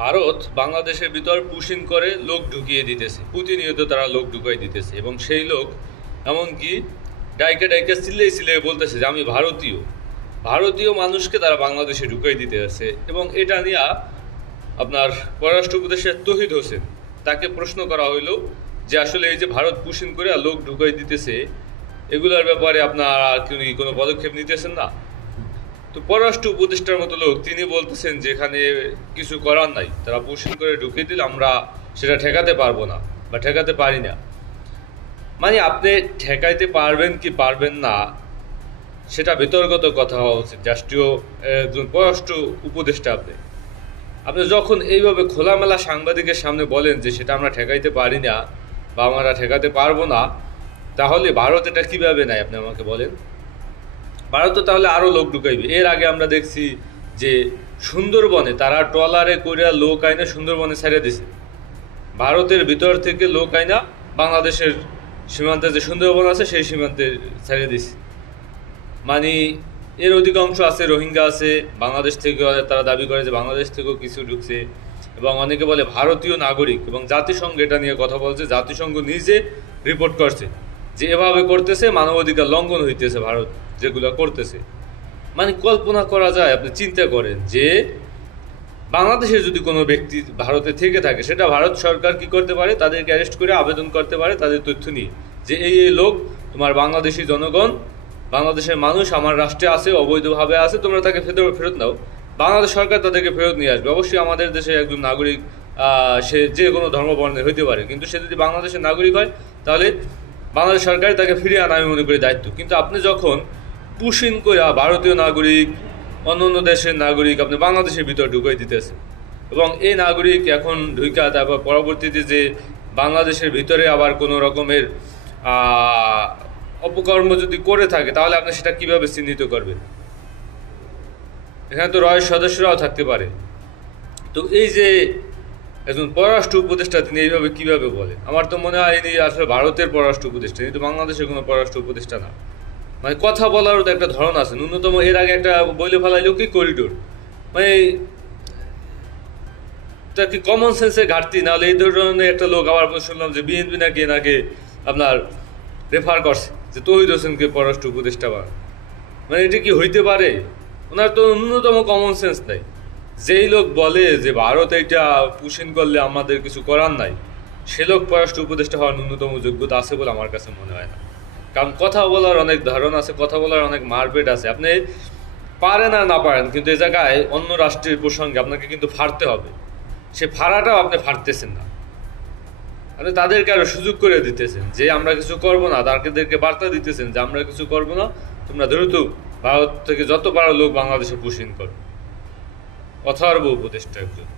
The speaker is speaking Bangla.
ভারত বাংলাদেশের ভিতর পুশিন করে লোক ঢুকিয়ে দিতেছে, প্রতিনিয়ত তারা লোক ঢুকাই দিতেছে এবং সেই লোক এমনকি ডাইকে ডাইকে চিল্লাই চিল্লাই বলতেছে যে আমি ভারতীয় ভারতীয় মানুষকে তারা বাংলাদেশে ঢুকাই দিতে আছে। এবং এটা নিয়ে আপনার পররাষ্ট্র উপদেষ্টা তৌহিদ হোসেন তাকে প্রশ্ন করা হইল যে আসলে এই যে ভারত পুশিন করে লোক ঢুকাই দিতেছে এগুলোর ব্যাপারে আপনার কোনো পদক্ষেপ নিতেছেন না। তো পররাষ্ট্র উপদেষ্টার মতো লোক তিনি বলতেছেন যে এখানে কিছু করার নাই, তারা পুশিং করে ঢুকিয়ে দিলে আমরা সেটা ঠেকাতে পারবো না বা ঠেকাতে পারি না। মানে আপনি ঠেকাইতে পারবেন কি পারবেন না সেটা বিতর্কত কথা হওয়া উচিত। রাষ্ট্রীয় একজন পররাষ্ট্র উপদেষ্টা আপনি আপনি যখন এইভাবে খোলামেলা সাংবাদিকের সামনে বলেন যে সেটা আমরা ঠেকাইতে পারি না বা আমরা ঠেকাতে পারবো না, তাহলে ভারত এটা কীভাবে নেয় আপনি আমাকে বলেন। ভারতে তাহলে আরও লোক ঢুকাইবে। এর আগে আমরা দেখছি যে সুন্দরবনে তারা ট্রলারে করিয়া লোক আইনা সুন্দরবনে ছেড়ে দিছে, ভারতের ভিতর থেকে লোক আইনা বাংলাদেশের সীমান্তে যে সুন্দরবন আছে সেই সীমান্তে ছেড়ে দিছে। মানে এর অধিকাংশ আছে রোহিঙ্গা আছে, বাংলাদেশ থেকে তারা দাবি করে যে বাংলাদেশ থেকেও কিছু ঢুকছে এবং অনেকে বলে ভারতীয় নাগরিক। এবং জাতিসংঘ এটা নিয়ে কথা বলছে, জাতিসংঘ নিজে রিপোর্ট করছে যে এভাবে করতেছে মানবাধিকার লঙ্ঘন হইতেছে ভারত যেগুলো করতেছে। মানে কল্পনা করা যায়, আপনি চিন্তা করেন যে বাংলাদেশের যদি কোনো ব্যক্তি ভারতে থেকে থাকে সেটা ভারত সরকার কি করতে পারে, তাদেরকে অ্যারেস্ট করে আবেদন করতে পারে তাদের তথ্য নিয়ে যে এই লোক তোমার বাংলাদেশি জনগণ বাংলাদেশের মানুষ আমার রাষ্ট্রে আছে, অবৈধভাবে আছে, তোমরা তাকে ফেরত নাও। বাংলাদেশ সরকার তাদেরকে ফেরত নিয়ে আসবে। অবশ্যই আমাদের দেশে একজন নাগরিক সে যে কোনো ধর্মবর্ণের হইতে পারে, কিন্তু সে যদি বাংলাদেশের নাগরিক হয় তাহলে বাংলাদেশ সরকার তাকে ফিরিয়ে আনা আমি মনে করি দায়িত্ব। কিন্তু আপনি যখন পুশিন করে ভারতীয় নাগরিক অন্য অন্য দেশের নাগরিক আপনি বাংলাদেশের ভিতর ঢুকাই দিতেছে এবং এই নাগরিক এখন ঢুকা তারপর পরবর্তীতে যে বাংলাদেশের ভিতরে আবার কোনো রকমের অপকর্ম যদি করে থাকে তাহলে আপনি সেটা কিভাবে চিহ্নিত করবেন। এখানে তো রয়ের সদস্যরাও থাকতে পারে। তো এই যে একজন পররাষ্ট্র উপদেষ্টা তিনি এইভাবে কিভাবে বলেন, আমার তো মনে হয় ইনি আসলে ভারতের পররাষ্ট্র উপদেষ্টা, কিন্তু বাংলাদেশের কোনো পররাষ্ট্র উপদেষ্টা না। মানে কথা বলারও তো একটা ধরন আছে, ন্যূনতম এর আগে একটা বলে ফেলাইলো কি করিডোর, মানে তা কি কমন সেন্সের ঘাটতি, নাহলে এই ধরনের একটা লোক আবার শুনলাম যে বিএনপি নাকি এনাকে আপনার রেফার করছে যে তৌহিদ হোসেনকে পররাষ্ট্র উপদেষ্টা বানায়। মানে এটা কি হইতে পারে? ওনার তো ন্যূনতম কমন সেন্স নাই। যেই লোক বলে যে ভারত এইটা পুশিন করলে আমাদের কিছু করার নাই, সে লোক পররাষ্ট্র উপদেষ্টা হওয়ার ন্যূনতম যোগ্যতা আছে বলে আমার কাছে মনে হয় না। কারণ কথা বলার অনেক ধারণ আছে, কথা বলার অনেক মারপেট আছে। আপনি পারেন আর না পারেন, কিন্তু এই জায়গায় অন্য রাষ্ট্রের প্রসঙ্গে আপনাকে কিন্তু ফাড়তে হবে। সে ফাড়াটাও আপনি ফাড়তেছেন না, আপনি তাদেরকে আরো সুযোগ করে দিতেছেন যে আমরা কিছু করবো না, তাদেরকে বার্তা দিতেছেন যে আমরা কিছু করবো না, তোমরা দ্রুত ভারত থেকে যত পারো লোক বাংলাদেশে পুশিন করো। অথর্ব উপদেষ্টা একজন।